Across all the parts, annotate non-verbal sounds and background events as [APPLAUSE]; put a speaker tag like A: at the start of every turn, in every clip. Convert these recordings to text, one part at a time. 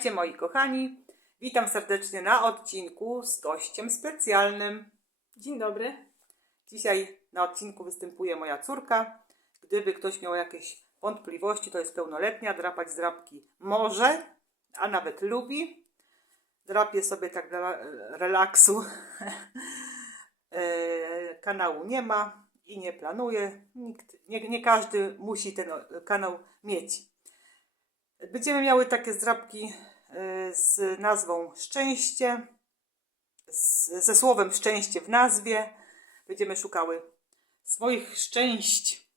A: Witajcie moi kochani. Witam serdecznie na odcinku z gościem specjalnym.
B: Dzień dobry.
A: Dzisiaj na odcinku występuje moja córka. Gdyby ktoś miał jakieś wątpliwości, to jest pełnoletnia, drapać drapki może, a nawet lubi. Drapie sobie tak dla relaksu. [LAUGHS] E, Kanału nie ma i nie planuje. Nikt, nie, nie każdy musi ten kanał mieć. Będziemy miały takie zdrapki e, z nazwą Szczęście, z, ze słowem szczęście w nazwie. Będziemy szukały swoich szczęść.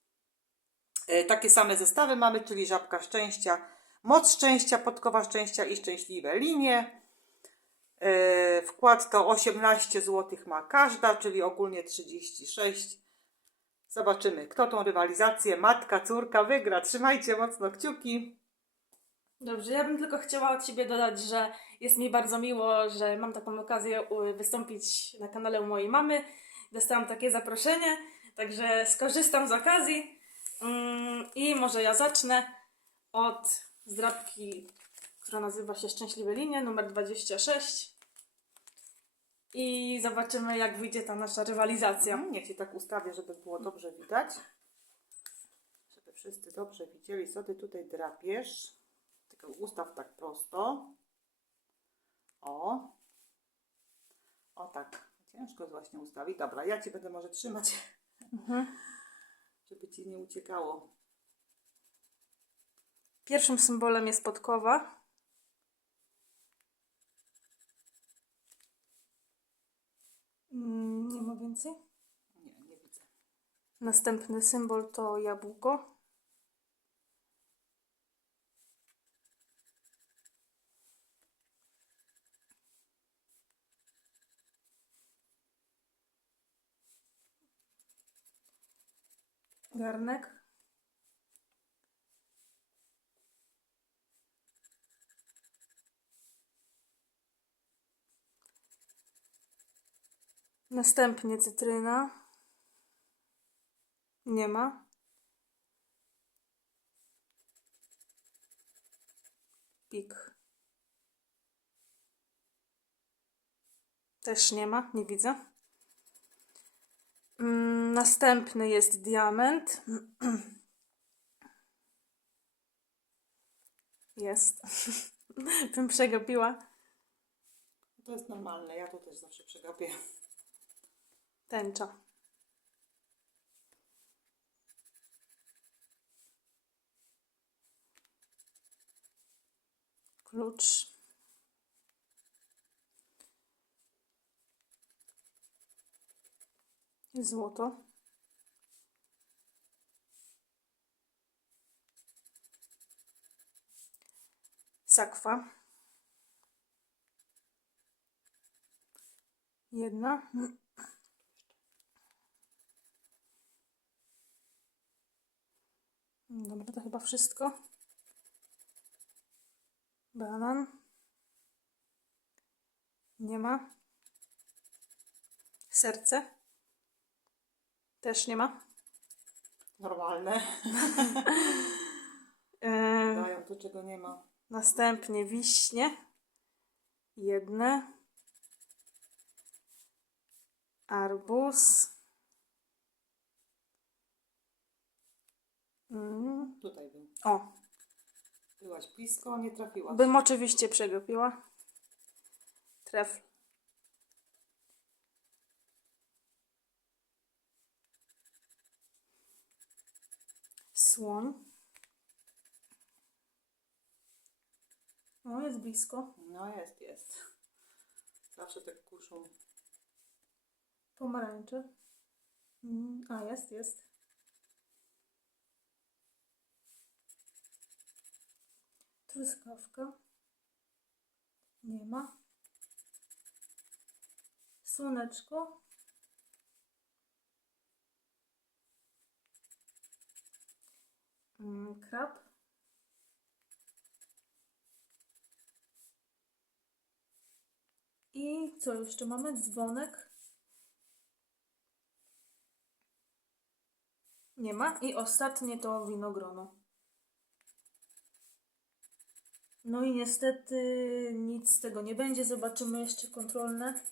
A: E, Takie same zestawy mamy, czyli żabka szczęścia, moc szczęścia, podkowa szczęścia i szczęśliwe linie. Wkład to 18 zł ma każda, czyli ogólnie 36. Zobaczymy, kto tą rywalizację, matka, córka wygra. Trzymajcie mocno kciuki.
B: Dobrze, ja bym tylko chciała od siebie dodać, że jest mi bardzo miło, że mam taką okazję wystąpić na kanale u mojej mamy. Dostałam takie zaproszenie, także skorzystam z okazji Mm, i może ja zacznę od zdrabki, która nazywa się Szczęśliwe Linie, numer 26. I zobaczymy, jak wyjdzie ta nasza rywalizacja.
A: Mhm, Niech się tak ustawię, żeby było dobrze widać. Żeby wszyscy dobrze widzieli, co ty tutaj drapiesz. Ustaw tak prosto. O. O tak. Ciężko jest właśnie ustawić. Dobra, ja ci będę może trzymać,
B: Mhm. [LAUGHS]
A: żeby ci nie uciekało.
B: Pierwszym symbolem jest podkowa. Mm, Nie ma więcej.
A: Nie, nie widzę.
B: Następny symbol to jabłko. Garnek. Następnie cytryna. Nie ma. Pik. Też nie ma, nie widzę. Mm, Następny jest diament. Jest. [LAUGHS] Bym przegapiła.
A: To jest normalne, ja to też zawsze przegapię.
B: Tęcza. Klucz. Złoto. Sakwa. Jedna. Dobra, to chyba wszystko. Banan. Nie ma. Serce. Też nie ma.
A: Normalne.
B: Yy, [LAUGHS]
A: Dają to, czego nie ma.
B: następnie wiśnie. Jedne. Arbuz. Mm.
A: Tutaj był.
B: O,
A: Byłaś blisko, nie trafiłaś.
B: bym oczywiście przegapiła. Trefl. Słoń. O, jest blisko.
A: No jest, jest. Zawsze tak kuszą.
B: Pomarańcze. Mm, a, jest, jest. Truskawka. Nie ma. Słoneczko. Krab. I co jeszcze mamy? Dzwonek. Nie ma. I ostatnie to winogrono. No i niestety nic z tego nie będzie. Zobaczymy jeszcze kontrolne.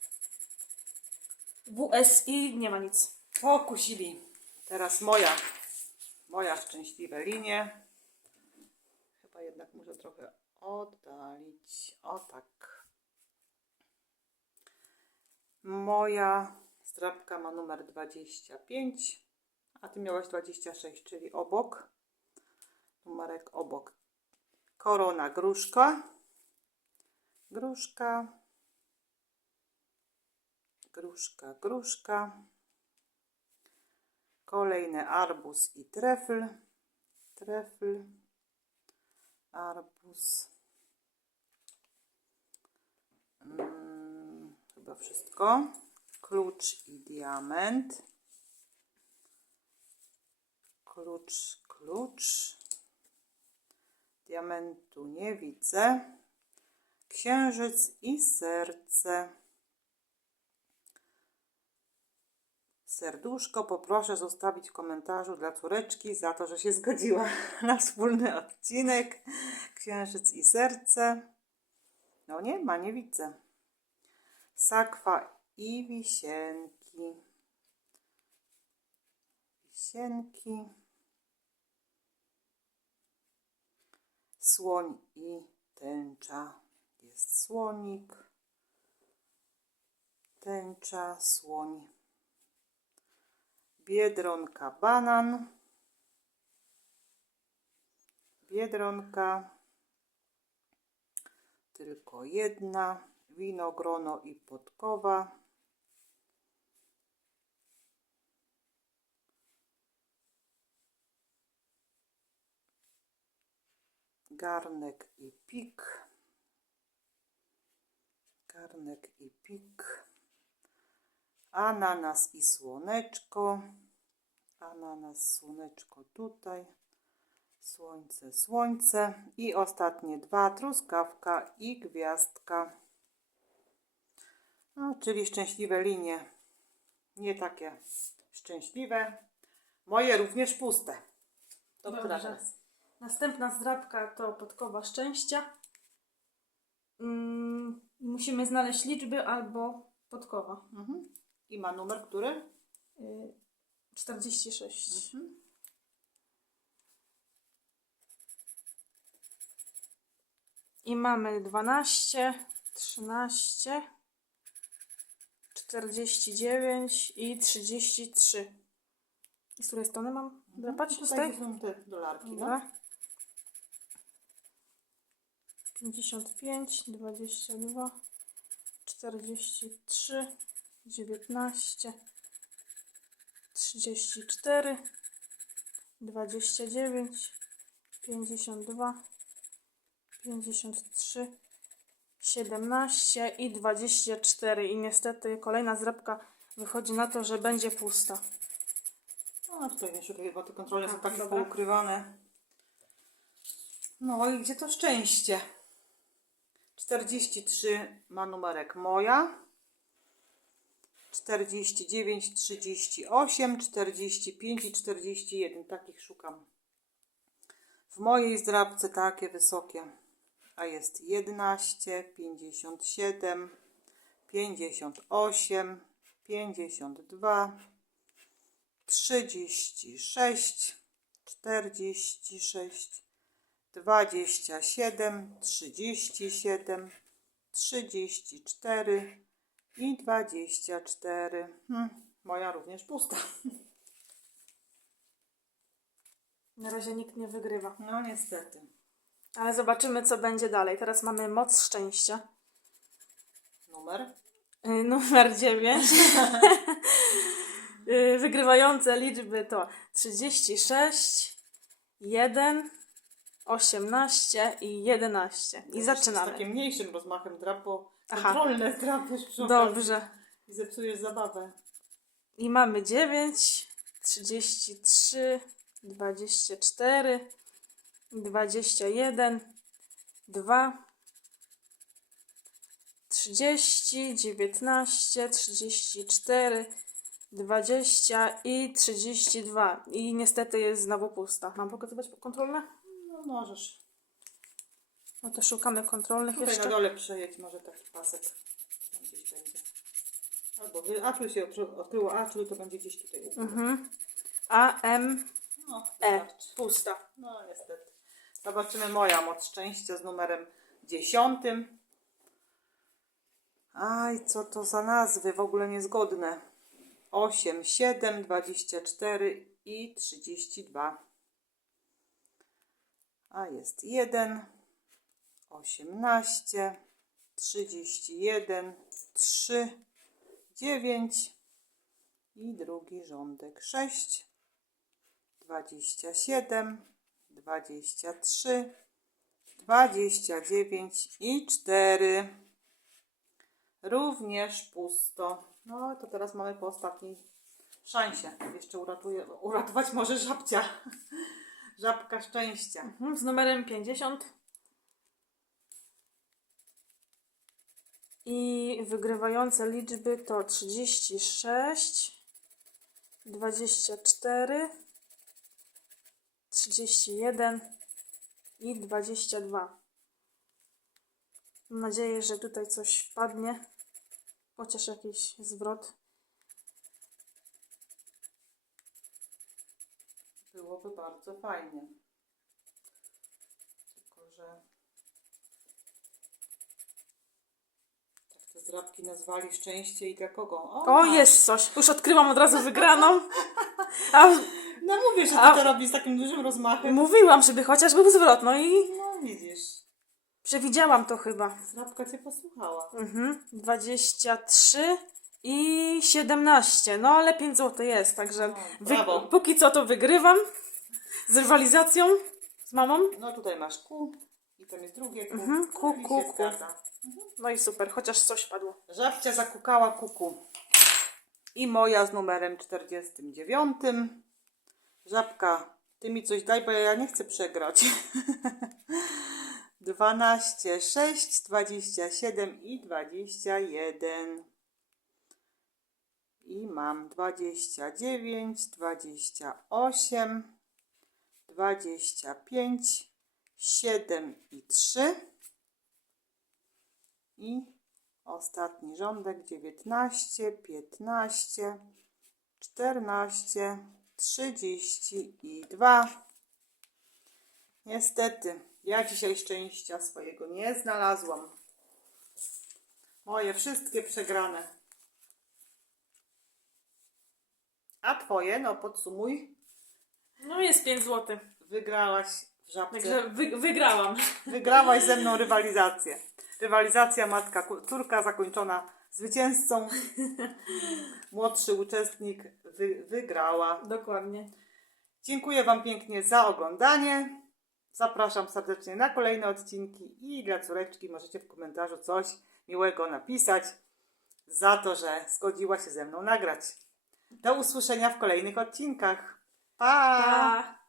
B: WSI nie ma nic.
A: Pokusili. Teraz moja, moja szczęśliwe linie. Chyba jednak muszę trochę oddalić. O tak. Moja zdrabka ma numer 25, a ty miałaś 26, czyli obok. Numerek obok. Korona gruszka. Gruszka. Gruszka, gruszka. Kolejny arbuz i trefl. Trefl. Arbuz. Mm, chyba wszystko. Klucz i diament. Klucz, klucz. Diamentu nie widzę. Księżyc i serce. Serduszko poproszę zostawić w komentarzu dla córeczki za to, że się [LAUGHS] zgodziła na wspólny odcinek. Księżyc i serce. No nie ma, nie widzę. Sakwa i wisienki. Wisienki. Słoń i tęcza. Jest słonik. Tęcza, słoń. Biedronka banan. Biedronka. Tylko jedna. Winogrono i podkowa. Garnek i pik. Garnek i pik ananas i słoneczko, ananas, słoneczko tutaj, słońce, słońce i ostatnie dwa, truskawka i gwiazdka. No, czyli szczęśliwe linie, nie takie szczęśliwe, moje również puste. To
B: Dobrze.
A: teraz?
B: Następna zdrabka to podkowa szczęścia. Mm, musimy znaleźć liczby albo podkowa.
A: Mhm. I ma numer który?
B: Y, 46.
A: Mhm.
B: I mamy 12, 13, 49 i 33. I z której strony mam drapać? Z
A: Tutaj
B: tej?
A: są te dolarki, no.
B: Dobra. 55, 22, 43, 19, 34, 29, 52, 53, 17 i 24. I niestety kolejna zrabka wychodzi na to, że będzie pusta.
A: No tutaj nie szukaj, bo te kontrole są
B: Tak,
A: takie
B: dobra.
A: poukrywane. No i gdzie to szczęście? 43 ma numerek moja. 49, 38, 45 i 41. Takich szukam. W mojej zdrabce takie wysokie. A jest 11, 57, 58, 52, 36, 46, 27, 37, 34 i 24. Hmm, moja również pusta.
B: Na razie nikt nie wygrywa.
A: No niestety.
B: Ale zobaczymy, co będzie dalej. Teraz mamy moc szczęścia.
A: Numer?
B: Y, Numer 9. [LAUGHS] Y, Wygrywające liczby to 36, 1, 18 i 11. I
A: Z
B: zaczynamy.
A: takim mniejszym rozmachem drap, bo. Kontrolne drapiesz przy
B: Dobrze.
A: i zepsujesz zabawę.
B: I mamy 9, 33, 24, 21, 2, 30, 19, 34, 20 i 32. I niestety jest znowu pusta. Mam pokazywać kontrolne?
A: No możesz.
B: No to szukamy kontrolnych
A: Tutaj
B: jeszcze.
A: na dole przejedź może taki pasek. Tam gdzieś będzie. Albo wy, a tu się odkry- odkryło, a tu to będzie gdzieś tutaj.
B: Mhm. A, M,
A: No,
B: E. Pusta.
A: No niestety. Zobaczymy moja moc szczęścia z numerem dziesiątym. Aj, co to za nazwy w ogóle niezgodne. 8, 7, 24 i 32. A jest 1, 18, 31, 3, 9 i drugi rządek 6. 27, 23, 29 i 4. Również pusto. No to teraz mamy po ostatniej szansie. Jeszcze uratuje, uratować może żabcia. [LAUGHS] Żabka szczęścia.
B: Mhm, Z numerem 50. I wygrywające liczby to 36, 24, 31 i 22. Mam nadzieję, że tutaj coś wpadnie. Chociaż jakiś zwrot.
A: Byłoby bardzo fajnie. Tylko, że te zrabki nazwali szczęście i dla kogo?
B: O, jest coś. Już odkrywam od razu wygraną. A
A: No mówię, że ty
B: A-
A: to robisz z takim dużym rozmachem.
B: mówiłam, żeby chociaż był zwrot. No i
A: No widzisz.
B: przewidziałam to chyba.
A: Zrabka cię posłuchała.
B: Mhm. 23 i 17. No ale 5 zł jest, także
A: No,
B: wy,
A: brawo.
B: póki co to wygrywam z rywalizacją z mamą.
A: No tutaj masz i tam jest drugie ku.
B: Mhm, ku,
A: No i
B: ku,
A: się
B: ku.
A: zgadza.
B: No i super, chociaż coś padło.
A: Żabcia zakukała kuku. I moja z numerem 49. Żabka, ty mi coś daj, bo ja nie chcę przegrać. 12, 6, 27 i 21. I mam 29, 28, 25, 7 i 3. I ostatni rządek 19, 15, 14, 32. Niestety, ja dzisiaj szczęścia swojego nie znalazłam. Moje wszystkie przegrane. A twoje, no podsumuj,
B: No jest 5 zł.
A: wygrałaś w żabce.
B: Także wy, wygrałam.
A: Wygrałaś ze mną rywalizację. Rywalizacja matka córka zakończona zwycięzcą. Młodszy uczestnik wy, wygrała.
B: Dokładnie.
A: Dziękuję Wam pięknie za oglądanie. Zapraszam serdecznie na kolejne odcinki i dla córeczki możecie w komentarzu coś miłego napisać za to, że zgodziła się ze mną nagrać. Do usłyszenia w kolejnych odcinkach. pa.
B: Pa!